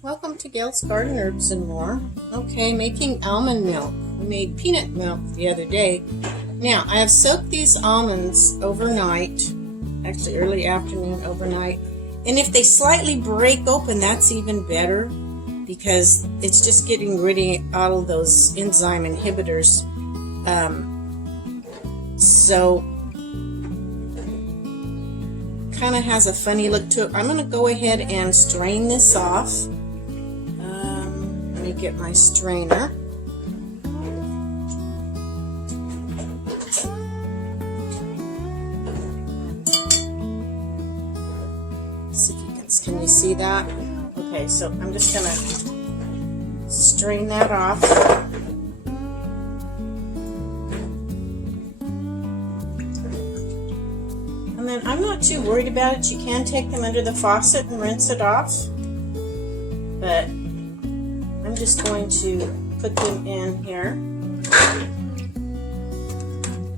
Welcome to Gail's Garden Herbs and More. Okay, making almond milk. We made peanut milk the other day. Now, I have soaked these almonds overnight, actually early afternoon overnight. And if they slightly break open, that's even better because it's just getting rid of all of those enzyme inhibitors. So kind of has a funny look to it. I'm going to go ahead and strain this off. Let me get my strainer. See if can you see that? Okay, so I'm just going to strain that off. And then I'm not too worried about it. You can take them under the faucet and rinse it off. But I'm just going to put them in here.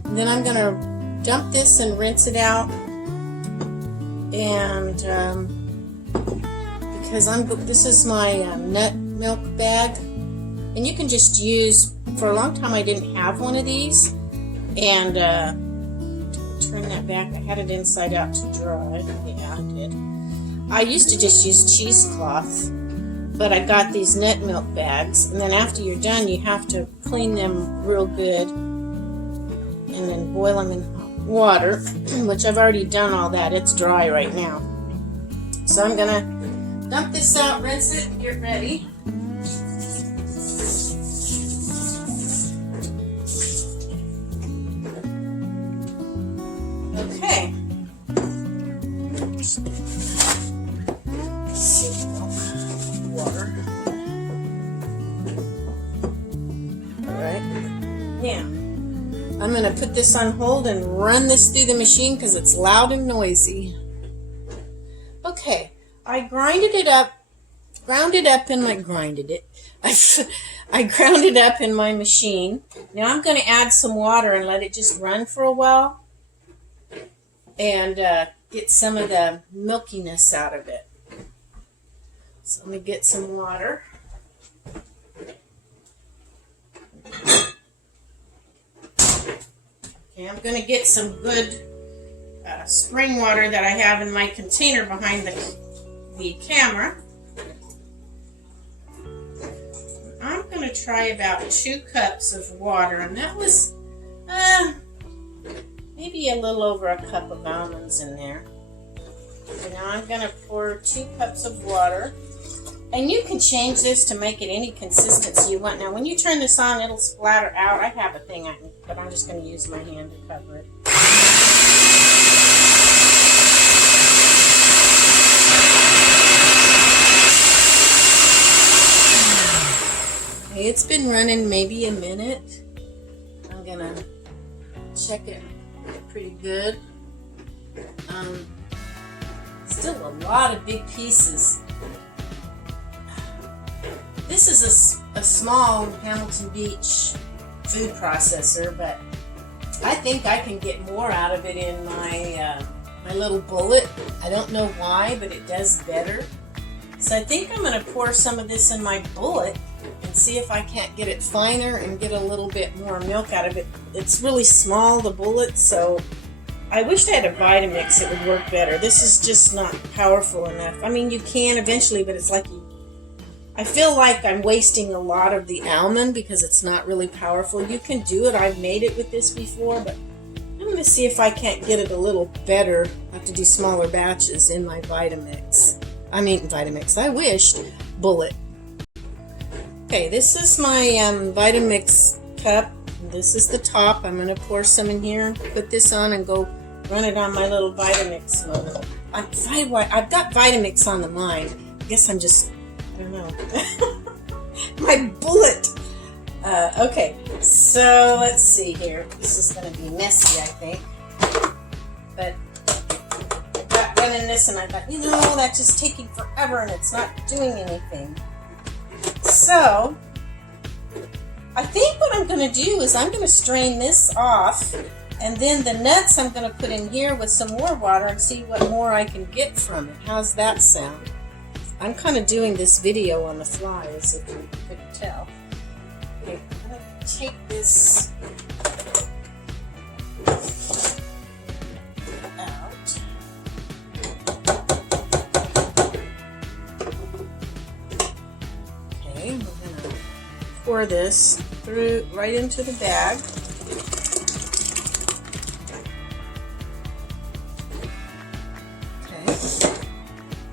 And then I'm going to dump this and rinse it out. And because this is my nut milk bag. And you can just use, for a long time I didn't have one of these. And turn that back. I had it inside out to dry. Yeah, I did. I used to just use cheesecloth, but I got these nut milk bags, and then after you're done, you have to clean them real good, and then boil them in hot water, which I've already done all that. It's dry right now. So I'm gonna dump this out, rinse it, and get ready. Okay. Water. Alright. Now, I'm going to put this on hold and run this through the machine because it's loud and noisy. Okay. I ground it up in my machine. Now I'm going to add some water and let it just run for a while and get some of the milkiness out of it. So let me get some water. Okay, I'm going to get some good spring water that I have in my container behind the camera. I'm going to try about 2 cups of water, and that was maybe a little over a cup of almonds in there. So now I'm going to pour 2 cups of water. And you can change this to make it any consistency you want. Now, when you turn this on, it'll splatter out. I have a thing, but I'm just going to use my hand to cover it. Okay, it's been running maybe a minute. I'm going to check it pretty good. Still a lot of big pieces. This is a small Hamilton Beach food processor, but I think I can get more out of it in my my little bullet. I don't know why, but it does better. So I think I'm going to pour some of this in my bullet and see if I can't get it finer and get a little bit more milk out of it. It's really small, the bullet, so I wish I had a Vitamix. It would work better. This is just not powerful enough. I mean, you can eventually, but it's like I feel like I'm wasting a lot of the almond because it's not really powerful. You can do it. I've made it with this before, but I'm going to see if I can't get it a little better. I have to do smaller batches in my Vitamix. I wished bullet. Okay, this is my Vitamix cup. This is the top. I'm going to pour some in here, put this on, and go run it on my little Vitamix motor. I've got Vitamix on the mind. I guess I'm just... I don't know. My bullet. Okay, so let's see here. This is going to be messy, I think. But I got running this, and I thought, that's just taking forever, and it's not doing anything. So I think what I'm going to do is I'm going to strain this off, and then the nuts I'm going to put in here with some more water and see what more I can get from it. How's that sound? I'm kind of doing this video on the fly, as if you couldn't tell. Okay, I'm going to take this out. Okay, we're going to pour this through right into the bag.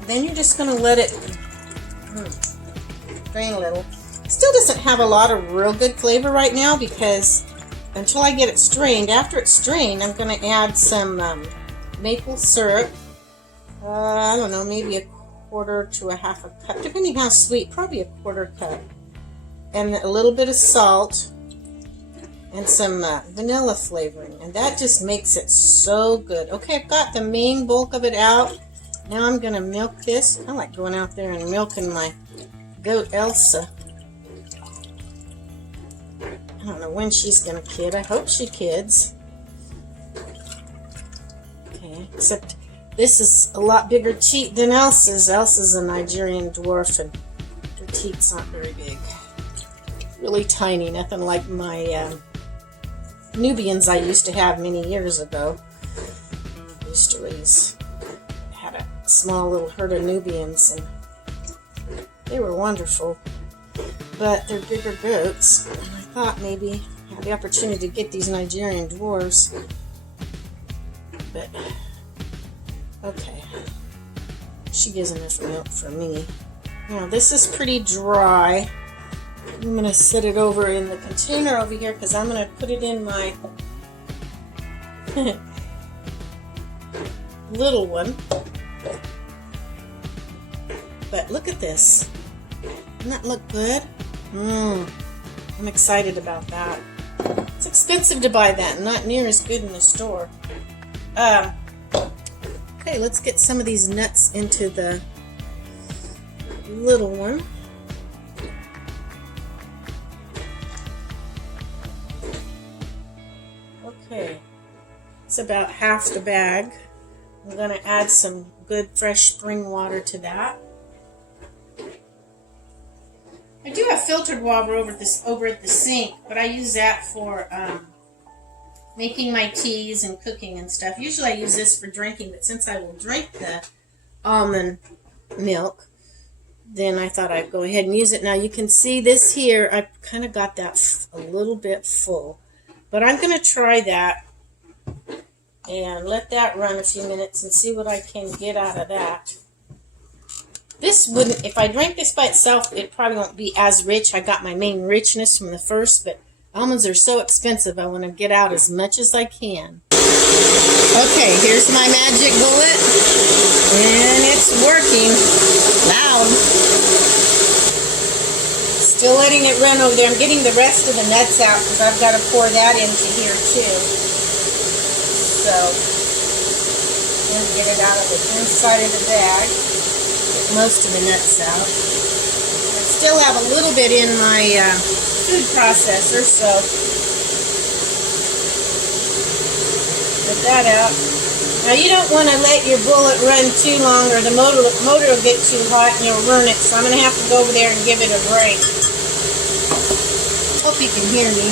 Then you're just going to let it drain a little. It still doesn't have a lot of real good flavor right now because until I get it strained, after it's strained, I'm going to add some maple syrup. I don't know, maybe a quarter to a half a cup, depending how sweet, probably a quarter cup. And a little bit of salt and some vanilla flavoring. And that just makes it so good. Okay, I've got the main bulk of it out. Now I'm going to milk this. I like going out there and milking my goat Elsa. I don't know when she's going to kid. I hope she kids. Okay, except this is a lot bigger teat than Elsa's. Elsa's a Nigerian dwarf and her teats aren't very big. Really tiny, nothing like my Nubians I used to have many years ago. I used to raise small little herd of Nubians, and they were wonderful, but they're bigger goats, and I thought maybe I had the opportunity to get these Nigerian dwarves, but okay, she gives enough milk for me. Now this is pretty dry. I'm going to set it over in the container over here because I'm going to put it in my little one. But look at this. Doesn't that look good? I'm excited about that. It's expensive to buy that, not near as good in the store. Okay, let's get some of these nuts into the little one. Okay, it's about half the bag. I'm going to add some good fresh spring water to that. I do have filtered water over at the sink, but I use that for making my teas and cooking and stuff. Usually I use this for drinking, but since I will drink the almond milk, then I thought I'd go ahead and use it. Now you can see this here, I kind of got that a little bit full, but I'm going to try that and let that run a few minutes and see what I can get out of that. This wouldn't, if I drank this by itself, it probably won't be as rich. I got my main richness from the first, but almonds are so expensive, I want to get out as much as I can. Okay, here's my magic bullet, and it's working. Loud. Still letting it run over there. I'm getting the rest of the nuts out because I've got to pour that into here too. So, I'm going to get it out of the inside of the bag. Most of the nuts out. I still have a little bit in my food processor, so get that out. Now you don't want to let your bullet run too long or the motor will get too hot and you'll burn it, so I'm going to have to go over there and give it a break. Hope you can hear me.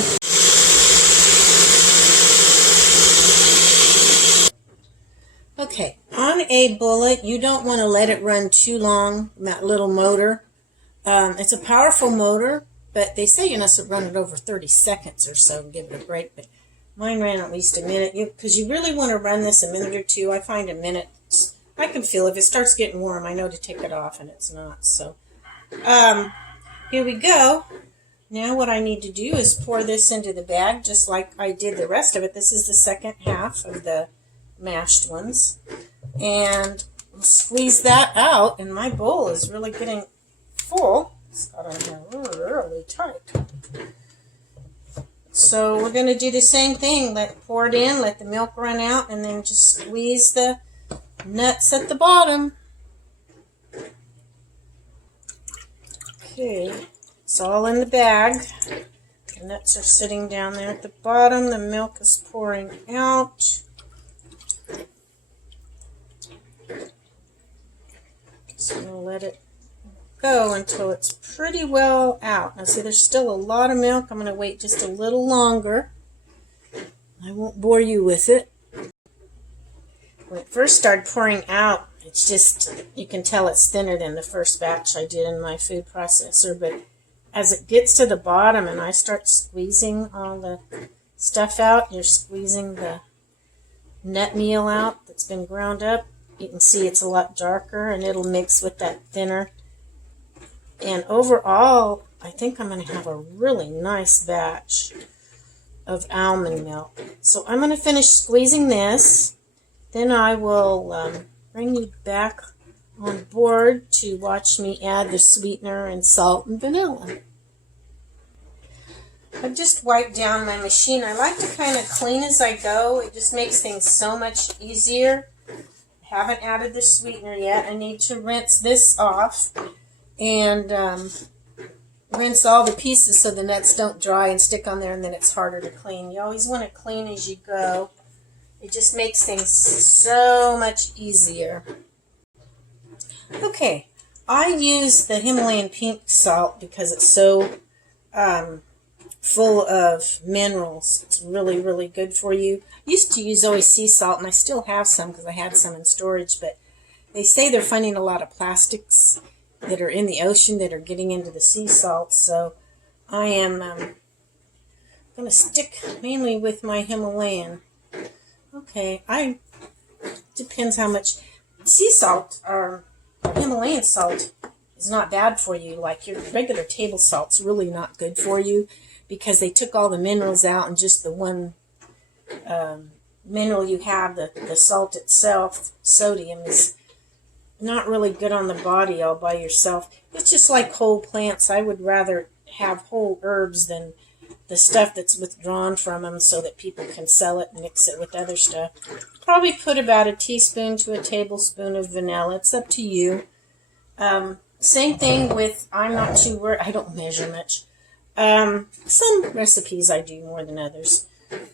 Okay, on a bullet, you don't want to let it run too long, that little motor. It's a powerful motor, but they say you're not supposed to run it over 30 seconds or so and give it a break, but mine ran at least a minute, because you really want to run this a minute or two. I find a minute, I can feel if it starts getting warm, I know to take it off, and it's not. So, here we go. Now what I need to do is pour this into the bag, just like I did the rest of it. This is the second half of the mashed ones, and squeeze that out, and my bowl is really getting full. It's got on here really tight. So we're going to do the same thing. Pour it in, let the milk run out, and then just squeeze the nuts at the bottom. Okay, it's all in the bag. The nuts are sitting down there at the bottom. The milk is pouring out. Just going to let it go until it's pretty well out. Now see, there's still a lot of milk. I'm going to wait just a little longer. I won't bore you with it. When it first started pouring out, it's just, you can tell it's thinner than the first batch I did in my food processor, but as it gets to the bottom and I start squeezing all the stuff out, you're squeezing the nut meal out that's been ground up, you can see it's a lot darker and it'll mix with that thinner. And overall, I think I'm going to have a really nice batch of almond milk. So I'm going to finish squeezing this. Then I will bring you back on board to watch me add the sweetener and salt and vanilla. I've just wiped down my machine. I like to kind of clean as I go. It just makes things so much easier. I haven't added the sweetener yet. I need to rinse this off and rinse all the pieces so the nuts don't dry and stick on there, and then it's harder to clean. You always want to clean as you go. It just makes things so much easier. Okay, I use the Himalayan pink salt because it's so full of minerals. It's really, really good for you. I used to use always sea salt, and I still have some because I had some in storage, but they say they're finding a lot of plastics that are in the ocean that are getting into the sea salt, so I am going to stick mainly with my Himalayan. Okay, depends how much sea salt or Himalayan salt is not bad for you. Like your regular table salt's really not good for you because they took all the minerals out, and just the one mineral you have, the salt itself, sodium, is not really good on the body all by yourself. It's just like whole plants. I would rather have whole herbs than the stuff that's withdrawn from them so that people can sell it and mix it with other stuff. Probably put about a teaspoon to a tablespoon of vanilla. It's up to you. Same thing with, I'm not too worried. I don't measure much. Some recipes I do more than others.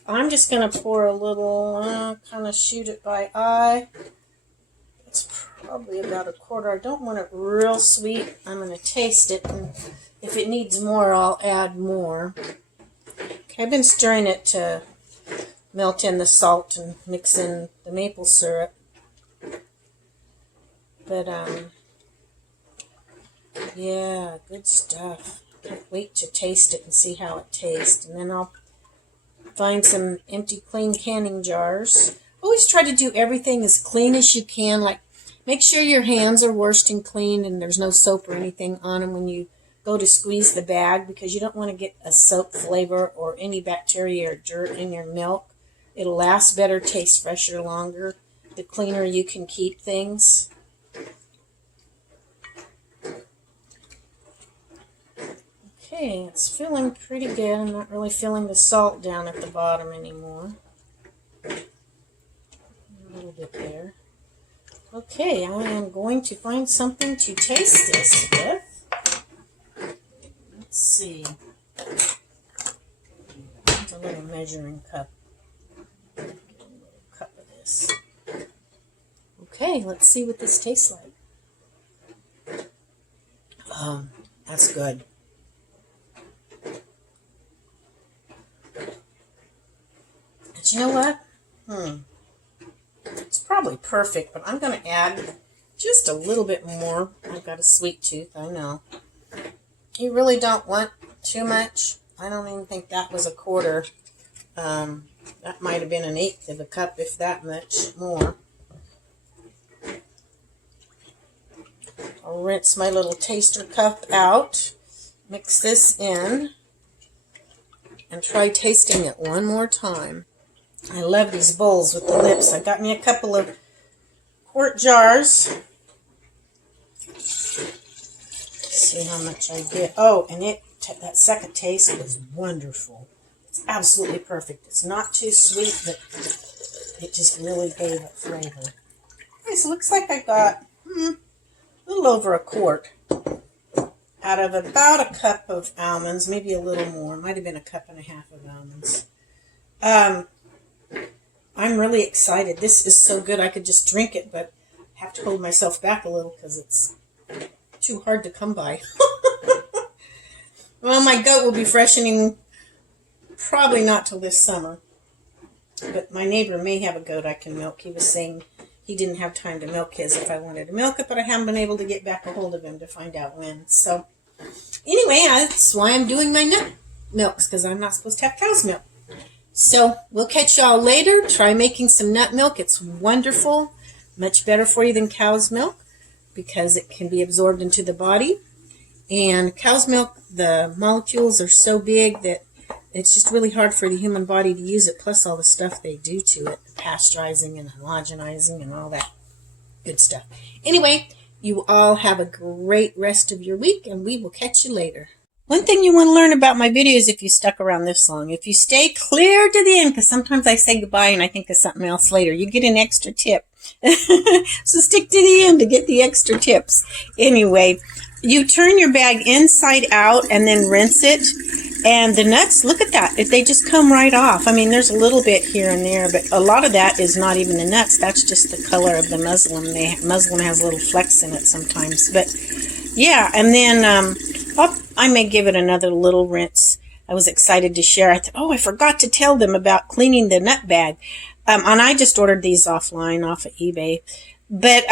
I'm just going to pour a little, kind of shoot it by eye. It's probably about a quarter. I don't want it real sweet. I'm going to taste it, and if it needs more, I'll add more. Okay, I've been stirring it to melt in the salt and mix in the maple syrup. But, yeah, good stuff. Can't wait to taste it and see how it tastes. And then I'll find some empty, clean canning jars. Always try to do everything as clean as you can. Like, make sure your hands are washed and clean and there's no soap or anything on them when you go to squeeze the bag, because you don't want to get a soap flavor or any bacteria or dirt in your milk. It'll last better, taste fresher longer, the cleaner you can keep things. Okay, it's feeling pretty good. I'm not really feeling the salt down at the bottom anymore. A little bit there. Okay, I am going to find something to taste this with. Let's see. There's a little measuring cup. Get a little cup of this. Okay, let's see what this tastes like. That's good. But you know what? It's probably perfect, but I'm going to add just a little bit more. I've got a sweet tooth, I know. You really don't want too much. I don't even think that was a quarter. That might have been an eighth of a cup, if that much more. I'll rinse my little taster cup out, mix this in, and try tasting it one more time. I love these bowls with the lips. I got me a couple of quart jars. See how much I get. Oh, and that second taste was wonderful. It's absolutely perfect. It's not too sweet, but it just really gave it flavor. Okay, so it looks like I got a little over a quart out of about a cup of almonds, maybe a little more. Might have been a cup and a half of almonds. I'm really excited. This is so good I could just drink it, but I have to hold myself back a little because it's too hard to come by. Well, my goat will be freshening probably not till this summer. But my neighbor may have a goat I can milk. He was saying he didn't have time to milk his if I wanted to milk it, but I haven't been able to get back a hold of him to find out when. So anyway, that's why I'm doing my nut milks, because I'm not supposed to have cow's milk. So we'll catch y'all later. Try making some nut milk. It's wonderful. Much better for you than cow's milk because it can be absorbed into the body. And cow's milk, the molecules are so big that it's just really hard for the human body to use it, plus all the stuff they do to it, pasteurizing and homogenizing and all that good stuff. Anyway, you all have a great rest of your week, and we will catch you later. One thing you want to learn about my videos if you stuck around this long, if you stay clear to the end, because sometimes I say goodbye and I think of something else later, you get an extra tip. So stick to the end to get the extra tips. Anyway, you turn your bag inside out and then rinse it. And the nuts, look at that. If they just come right off. I mean, there's a little bit here and there, but a lot of that is not even the nuts. That's just the color of the muslin. Muslin has little flecks in it sometimes. But, yeah, and then I may give it another little rinse. I was excited to share. I thought, I forgot to tell them about cleaning the nut bag. And I just ordered these offline off of eBay. But,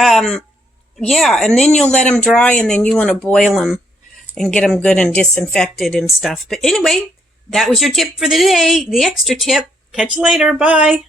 yeah, and then you'll let them dry, and then you want to boil them and get them good and disinfected and stuff. But anyway, that was your tip for the day, the extra tip. Catch you later. Bye.